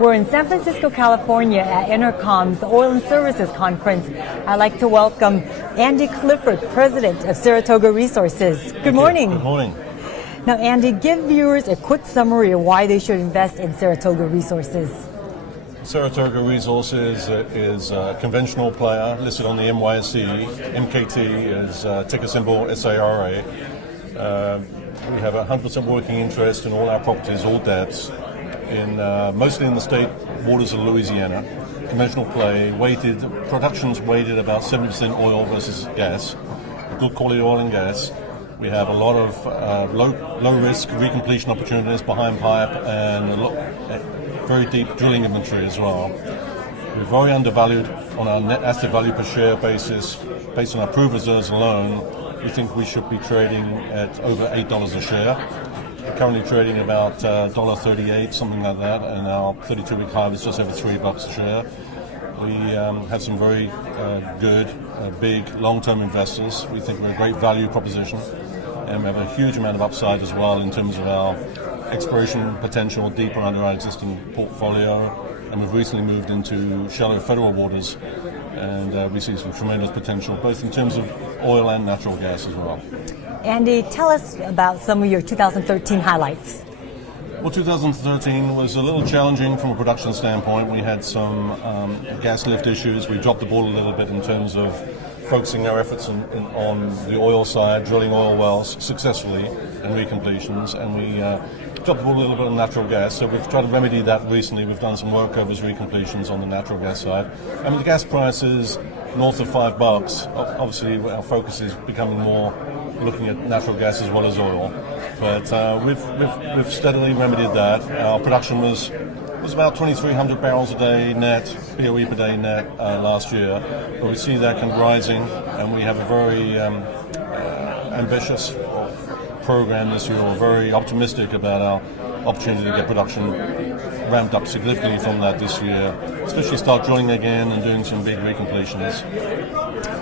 We're in San Francisco, California at EnerCom's Oil and Services Conference. I'd like to welcome Andy Clifford, President of Saratoga Resources. Good morning. Good morning. Now, Andy, give viewers a quick summary of why they should invest in Saratoga Resources. Saratoga Resources is a conventional player listed on the NYSE. MKT is ticker symbol SARA. We have 100% working interest in all our properties, all depths, mostly in the state waters of Louisiana. Conventional play, production's weighted about 70% oil versus gas, good quality oil and gas. We have a lot of low risk recompletion opportunities behind pipe and very deep drilling inventory as well. We're very undervalued on our net asset value per share basis. Based on our proved reserves alone, we think we should be trading at over $8 a share. We're currently trading about $1.38, something like that, and our 32-week high was just over $3 a share. We have some very good, big, long-term investors. We think we're a great value proposition, and we have a huge amount of upside as well in terms of our exploration potential deeper under our existing portfolio. And we've recently moved into shallow federal waters, and we see some tremendous potential, both in terms of oil and natural gas as well. Andy, tell us about some of your 2013 highlights. Well, 2013 was a little challenging from a production standpoint. We had some gas lift issues. We dropped the ball a little bit in terms of focusing our efforts on the oil side, drilling oil wells successfully and recompletions, and we dropped the ball a little bit on natural gas. So we've tried to remedy that recently. We've done some workovers, recompletions on the natural gas side. I mean, the gas price is north of $5. Obviously, our focus is becoming more looking at natural gas as well as oil. But we've steadily remedied that. Our production was about 2,300 barrels a day net, BOE per day net last year. But we see that rising, and we have a very ambitious program this year. We're very optimistic about our opportunity to get production ramped up significantly from that this year, especially start drilling again and doing some big recompletions.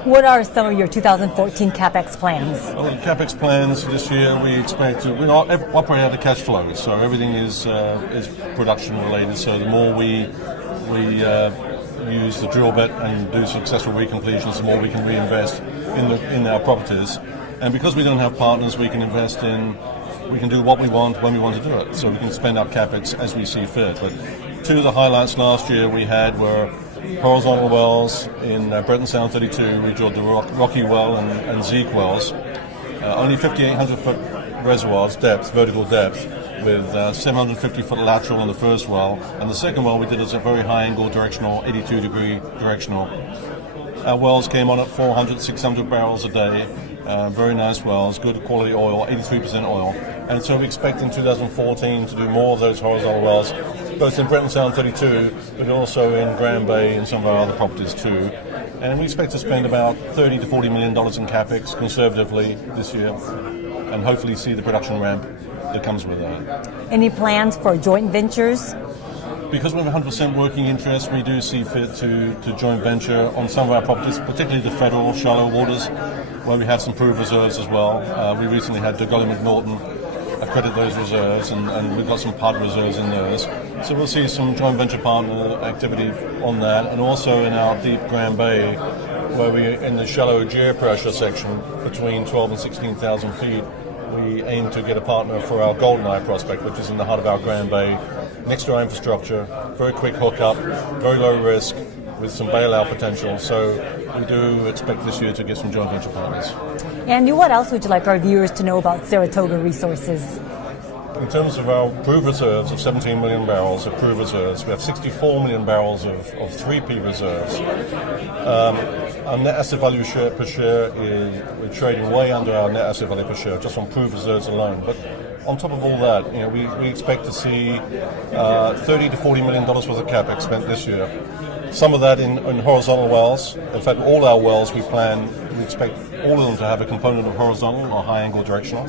What are some of your 2014 CapEx plans? Well, the CapEx plans this year, we operate out of cash flow, so everything is production related. So the more we use the drill bit and do successful recompletions, the more we can reinvest in our properties. And because we don't have partners, we can do what we want when we want to do it. So we can spend our CapEx as we see fit. But two of the highlights last year we had were horizontal wells in Breton Sound 32. We drilled the Rocky well and Zeke wells. Only 5,800-foot reservoirs, vertical depth, with 750-foot lateral on the first well. And the second well we did as a very high-angle directional, 82-degree directional. Our wells came on at 400, 600 barrels a day. Very nice wells, good quality oil, 83% oil. And so we expect in 2014 to do more of those horizontal wells, both in Breton Sound 32, but also in Grand Bay and some of our other properties too. And we expect to spend about $30 to $40 million in CapEx conservatively this year, and hopefully see the production ramp that comes with that. Any plans for joint ventures? Because we have 100% working interest, we do see fit to joint venture on some of our properties, particularly the federal shallow waters, where we have some proved reserves as well. We recently had Doug McNaughton accredit those reserves, and we've got some part reserves in those. So we'll see some joint venture partner activity on that, and also in our deep Grand Bay, where we're in the shallow geopressure section between 12 and 16,000 feet. We aim to get a partner for our Goldeneye prospect, which is in the heart of our Grand Bay, next to our infrastructure, very quick hookup, very low risk, with some bailout potential. So we do expect this year to get some joint venture partners. Andy, what else would you like our viewers to know about Saratoga Resources? In terms of our proved reserves of 17 million barrels of proved reserves, we have 64 million barrels of 3P reserves. Our net asset value per share we're trading way under our net asset value per share just on proved reserves alone. But on top of all that, we expect to see $30 to $40 million worth of CapEx spent this year. Some of that in horizontal wells. In fact, all our wells we expect all of them to have a component of horizontal or high angle directional.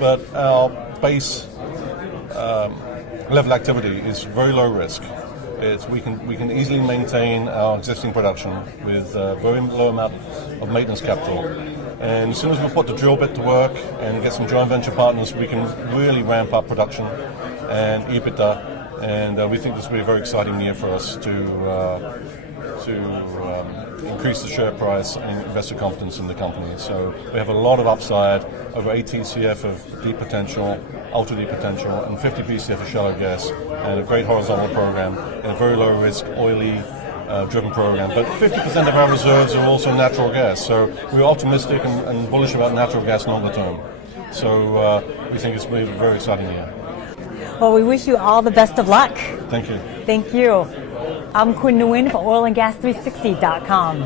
But our base level activity is very low risk. We can easily maintain our existing production with very low amount of maintenance capital. And as soon as we put the drill bit to work and get some joint venture partners, we can really ramp up production and EBITDA And we think this will be a very exciting year for us to increase the share price and investor confidence in the company. So we have a lot of upside, over 8 TCF of deep potential, ultra deep potential, and 50 BCF of shallow gas, and a great horizontal program, and a very low risk, oily driven program. But 50% of our reserves are also natural gas. So we're optimistic and bullish about natural gas longer term. So we think it's going to be a very exciting year. Well, we wish you all the best of luck. Thank you. Thank you. I'm Kun Nguyen for oilandgas360.com.